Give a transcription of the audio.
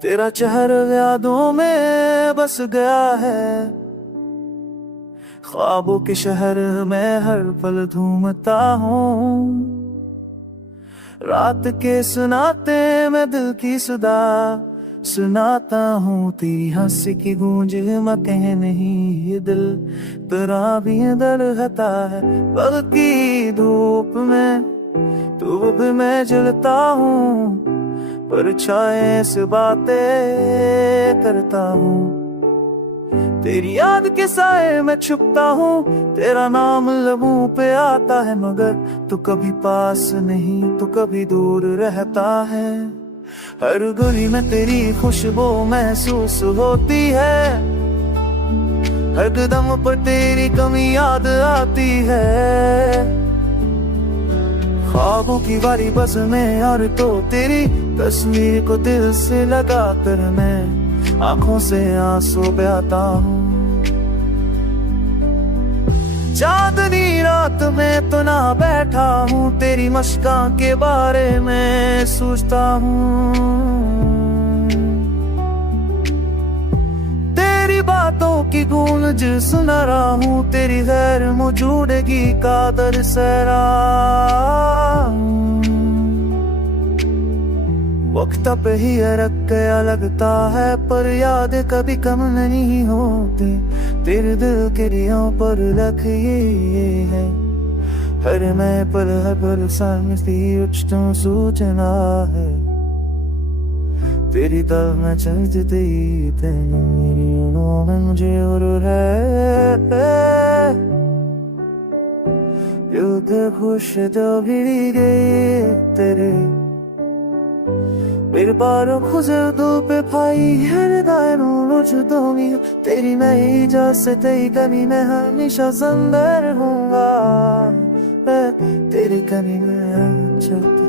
तेरा चेहरा यादों में बस गया है। ख्वाबों के शहर में हर पल घूमता हूँ। रात के सुनाते मैं दिल की सुधा सुनाता हूँ। तेरी हंसी की गूंज मैं कह नहीं, ये दिल तेरा भी धड़कता है। पल की धूप में तू भी मैं जलता हूँ, परछाएं से बातें करता हूँ। तेरी याद के साए में छुपता हूँ, तेरा नाम लबों पे आता है, मगर तू कभी पास नहीं, तू कभी दूर रहता है। हर गली में तेरी खुशबू महसूस होती है, हर कदम पर तेरी कमी याद आती है। ख्वाबों की बारी बस में और तो तेरी तस्वीर को दिल से लगा कर मैं आंखों से आंसू बहाता हूँ। चांदनी रात में तो ना बैठा हूँ, तेरी मुस्कान के बारे में सोचता हूँ। तेरी बातों की गूंज सुना रहा हूँ, तेरी गैर मौजूदगी का दर सहरा। वक्त पे ही रख गया लगता है, पर याद कभी कम नहीं होती। तेरे दिल के रियों पर रख ये है, हर मैं पर हर पर समझती उच्चतम सूचना है। तेरी तरफ मैं चलती मेरी उड़ों में मुझे और है। दिल के खुश जो भी गए तेरे मेरे बारों खुजे दो पे भाई है दायरों रोज दोगी। तेरी नई जैसे तेरी कभी मैं हमेशा जिंदा रहूंगा। तेरी कभी मैं चलती